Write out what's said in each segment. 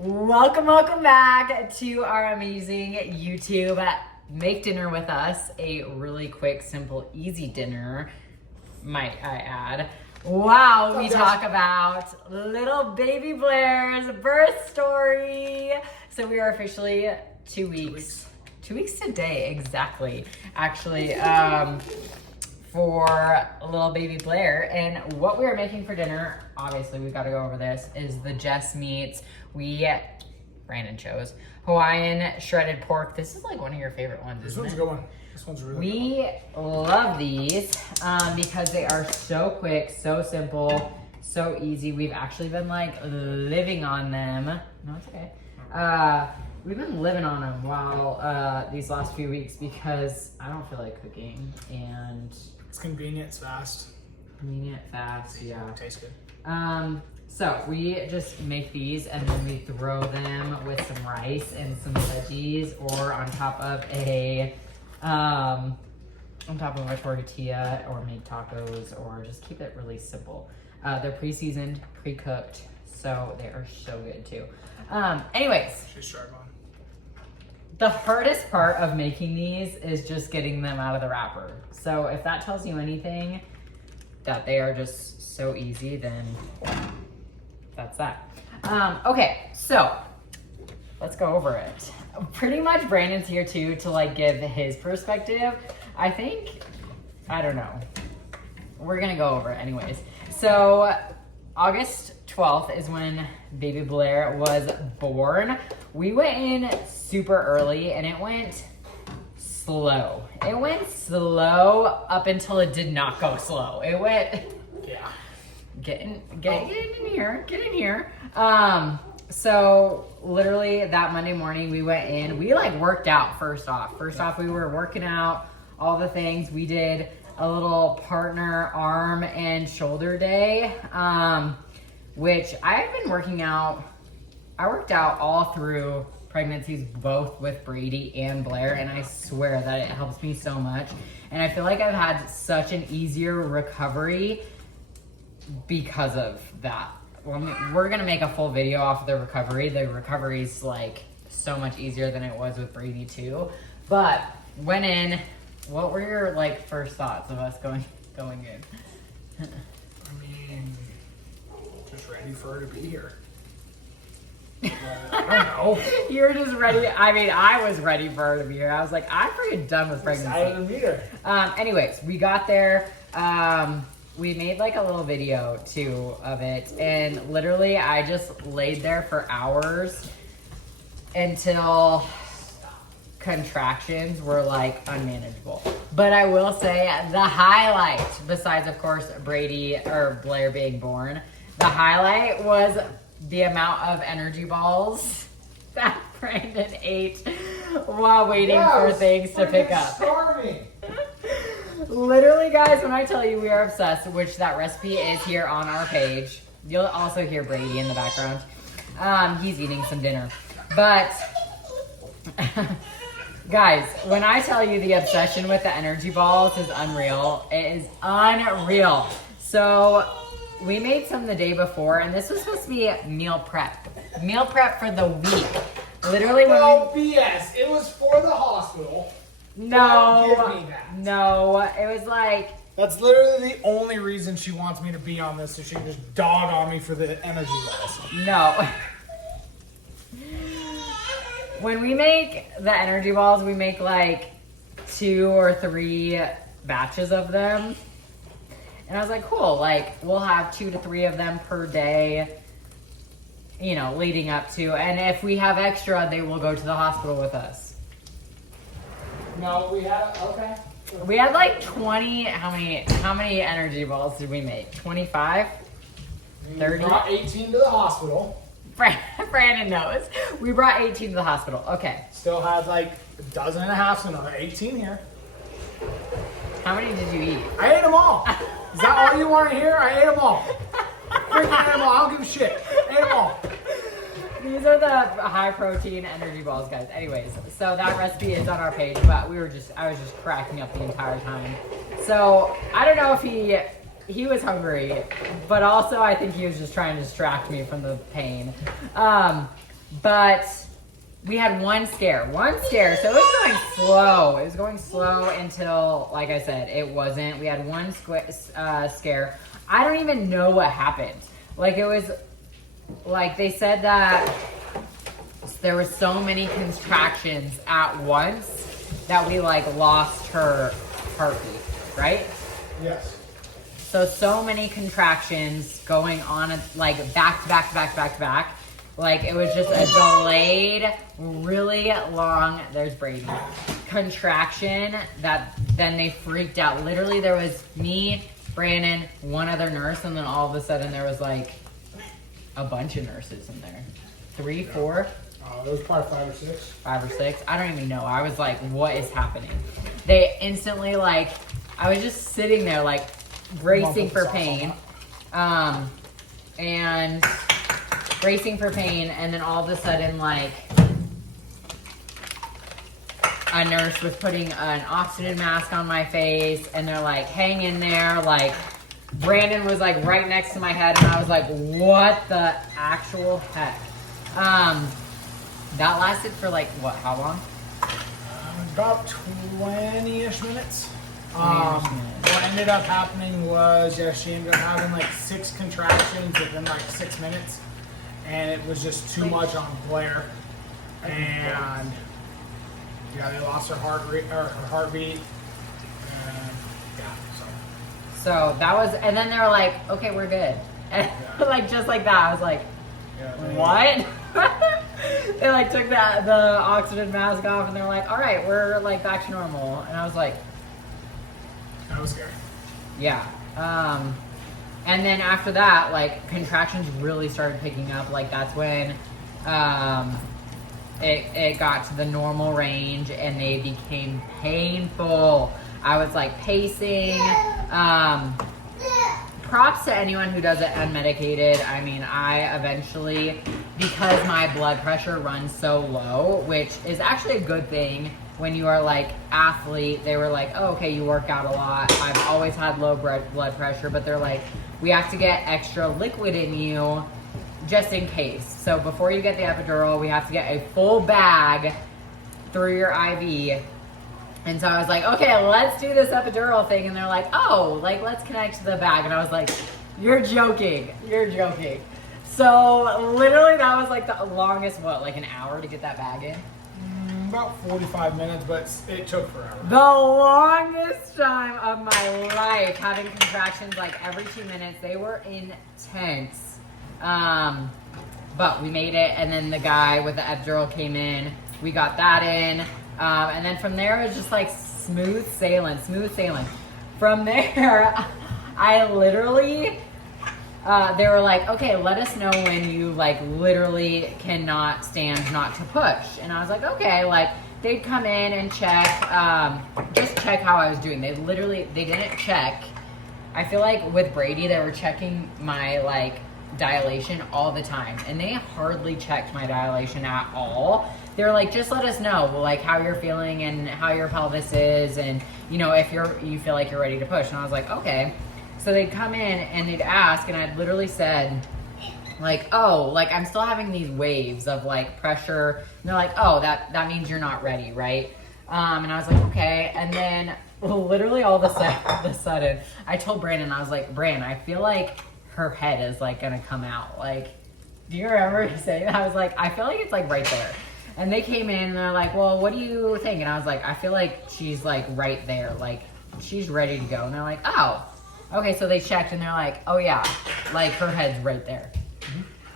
Welcome back to our amazing YouTube Make Dinner With Us. A really quick, simple, easy dinner, might I add. Wow, we talk about little baby Blair's birth story. So we are officially 2 weeks. 2 weeks today, exactly. Actually, for little baby Blair. And what we are making for dinner, obviously we've got to go over this, is the Jess meats. Brandon chose Hawaiian shredded pork. This is like one of your favorite ones, This isn't one's it? a good one. This one's really good. We love these because they are so quick, so simple, so easy. We've actually been like living on them. No, it's okay. We've been living on them while these last few weeks because I don't feel like cooking, and It's convenient, it's fast. convenient, fast, yeah. It tastes good. So we just make these and then we throw them with some rice and some veggies, or on top of a tortilla, or make tacos, or just keep it really simple. They're pre-seasoned, pre-cooked, so they are so good too. Anyways, She's sharp on. the hardest part of making these is just getting them out of the wrapper. So if that tells you anything, that they are just so easy, then that's that. Okay, so let's go over it. Pretty much Brandon's here too to like give his perspective. I don't know. We're gonna go over it anyways. So August 12th is when baby Blair was born. We went in super early and it went slow. It went slow up until it did not go slow. It went, Yeah. get in here. So literally that Monday morning we went in, we like worked out first off. We were working out, all the things. We did a little partner arm and shoulder day, which I've been working out. I worked out all through pregnancies, both with Brady and Blair, and I swear that it helps me so much. And I feel like I've had such an easier recovery because of that. We're gonna make a full video off of the recovery. The recovery's like so much easier than it was with Brady too. But went in. What were your like first thoughts of us going in? I mean, just ready for her to be here. I don't know. You're just ready. I mean, I was ready for her to be here. I was like, I'm freaking done with pregnancy. Excited to meet her. Anyways, we got there. We made like a little video too of it, and literally I just laid there for hours until contractions were like unmanageable. But I will say the highlight, besides of course Blair being born, the highlight was the amount of energy balls that Brandon ate while waiting for things to pick up. Starving. Literally, guys, when I tell you we are obsessed, which that recipe is here on our page. You'll also hear Brady in the background. He's eating some dinner. But, guys, when I tell you the obsession with the energy balls is unreal, it is unreal. So, we made some the day before, and this was supposed to be meal prep. Meal prep for the week. Literally, when No BS. It was for the hospital. No, Don't give me that. no, it was like, That's literally the only reason she wants me to be on this, so she can just dog on me for the energy balls. no. When we make the energy balls, we make like 2 or 3 batches of them. And I was like, cool, like we'll have 2 to 3 of them per day, you know, leading up to. And if we have extra, they will go to the hospital with us. No, we had okay. We had like 20, how many energy balls did we make? 25? 30? We brought 18 to the hospital. Brandon knows. We brought 18 to the hospital. Okay. Still had like a dozen and a half, so another 18 here. How many did you eat? I ate them all. Is that all you want to hear? I ate them all. Freaking ate them all. I don't give a shit. I ate them all. These are the high protein energy balls, guys. Anyways, so that recipe is on our page, but I was just cracking up the entire time. So I don't know if he was hungry, but also I think he was just trying to distract me from the pain. But we had one scare. So it was going slow. It was going slow until, like I said, it wasn't. We had one scare. I don't even know what happened. Like, it was, like, they said that there were so many contractions at once that we, like, lost her heartbeat, right? Yes. So many contractions going on, like, back to back. Like, it was just a delayed, really long, there's Brady, contraction that then they freaked out. Literally, there was me, Brandon, one other nurse, and then all of a sudden there was, like, a bunch of nurses in there. 3, 4? There was probably 5 or 6. 5 or 6? I don't even know. I was like, what is happening? They instantly, like, I was just sitting there, like, bracing for pain. And bracing for pain, and then all of a sudden, like, a nurse was putting an oxygen mask on my face, and they're like, hang in there. Like, Brandon was like right next to my head, and I was like, what the actual heck? That lasted for like, what, how long? About 20-ish minutes. What ended up happening was, she ended up having like 6 contractions within like 6 minutes. And it was just too much on Blair. And yeah, they lost her heartbeat. And yeah, So that was, and then they were like, okay, we're good. And like, just like that, I was like, what? They like took the oxygen mask off, and they're like, all right, we're like back to normal. And I was like, that was scary. Yeah. And then after that, like, contractions really started picking up. Like, that's when it got to the normal range, and they became painful. I was like pacing. Props to anyone who does it unmedicated. I mean, I eventually, because my blood pressure runs so low, which is actually a good thing when you are like athlete, they were like, oh, okay, you work out a lot. I've always had low blood pressure, but they're like, we have to get extra liquid in you just in case. So before you get the epidural, we have to get a full bag through your IV. And so I was like, okay, let's do this epidural thing. And they're like, oh, like, let's connect to the bag. And I was like, you're joking. So literally that was like the longest, what, like an hour to get that bag in? About 45 minutes, but it took forever. The longest time of my life, having contractions like every 2 minutes. They were intense. But we made it, and then the guy with the epidural came in. We got that in. And then from there, it was just like smooth sailing. From there, I literally, they were like, okay, let us know when you like literally cannot stand not to push. And I was like, okay, like they'd come in and check, just check how I was doing. They didn't check. I feel like with Brady, they were checking my like dilation all the time, and they hardly checked my dilation at all. They were like, just let us know like how you're feeling and how your pelvis is, and you know, if you feel like you're ready to push. And I was like, okay. So they'd come in and they'd ask, and I'd literally said like, oh, like I'm still having these waves of like pressure. And they're like, oh, that means you're not ready, right? And I was like, okay. And then literally all of a sudden, I told Brandon, I was like, Brandon, I feel like her head is like gonna come out. Like, do you remember saying that? I was like, I feel like it's like right there. And they came in and they're like, well, what do you think? And I was like, I feel like she's like right there. Like she's ready to go. And they're like, oh, okay. So they checked and they're like, oh yeah, like her head's right there.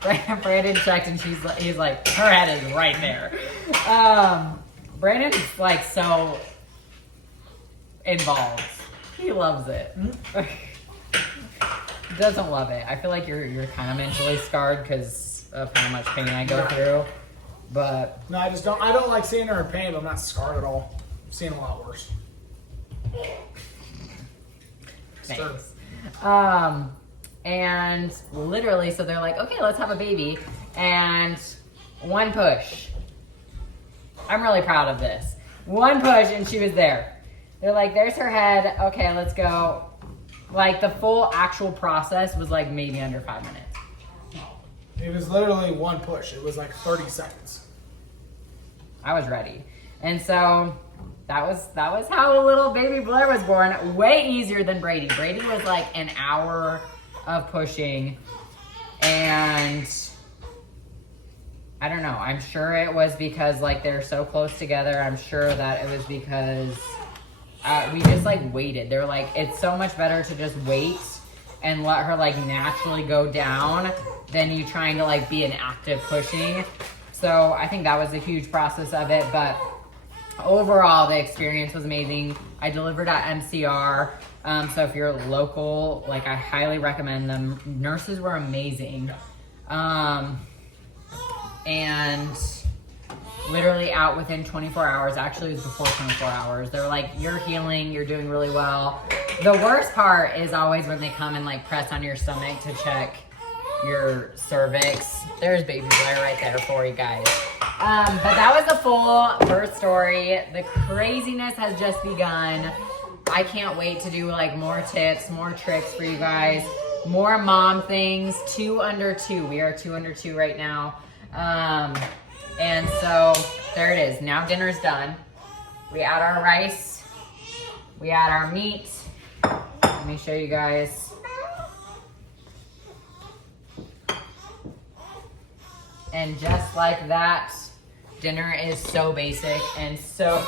Brandon checked and he's like, her head is right there. Brandon's like so involved. He loves it. Doesn't love it. I feel like you're kind of mentally scarred because of how much pain I go through. But no, I don't like seeing her in pain, but I'm not scarred at all. I'm seeing a lot worse. thanks. And literally, so they're like, okay, let's have a baby. And one push. I'm really proud of this. One push and she was there. They're like, there's her head. Okay, let's go. Like the full actual process was like maybe under 5 minutes. It was literally one push. It was like 30 seconds. I was ready. And so that was how little baby Blair was born. Way easier than Brady. Brady was like an hour of pushing, and I don't know. I'm sure it was because like they're so close together. I'm sure that it was because we just like waited. They're like, it's so much better to just wait and let her like naturally go down than you trying to like be an active pushing. So I think that was a huge process of it, but overall the experience was amazing. I delivered at MCR. So if you're local, like I highly recommend them. Nurses were amazing. And literally out within 24 hours. Actually, it was before 24 hours. They're like, you're healing, you're doing really well. The worst part is always when they come and like press on your stomach to check your cervix. There's baby Blair right there for you guys. But that was the full birth story. The craziness has just begun. I can't wait to do like more tips, more tricks for you guys, more mom things. 2 under 2. We are 2 under 2 right now. And so there it is. Now dinner's done. We add our rice. We add our meat. Let me show you guys. And just like that, dinner is so basic and so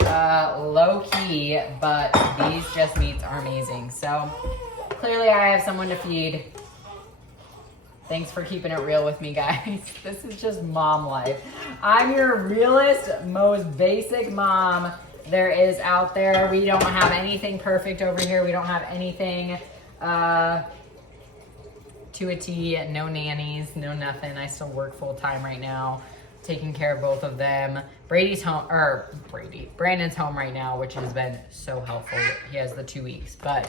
low key, but these just meats are amazing. So clearly I have someone to feed. Thanks for keeping it real with me, guys. This is just mom life. I'm your realest, most basic mom there is out there. We don't have anything perfect over here. We don't have anything to a T, no nannies, no nothing. I still work full time right now, taking care of both of them. Brandon's home right now, which has been so helpful. He has the 2 weeks, but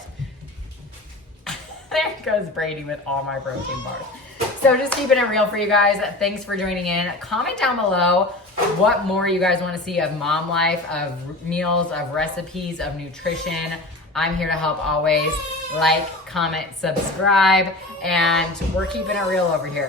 there goes Brady with all my protein bars. So just keeping it real for you guys. Thanks for joining in. Comment down below what more you guys want to see of mom life, of meals, of recipes, of nutrition. I'm here to help always. Like, comment, subscribe, and we're keeping it real over here.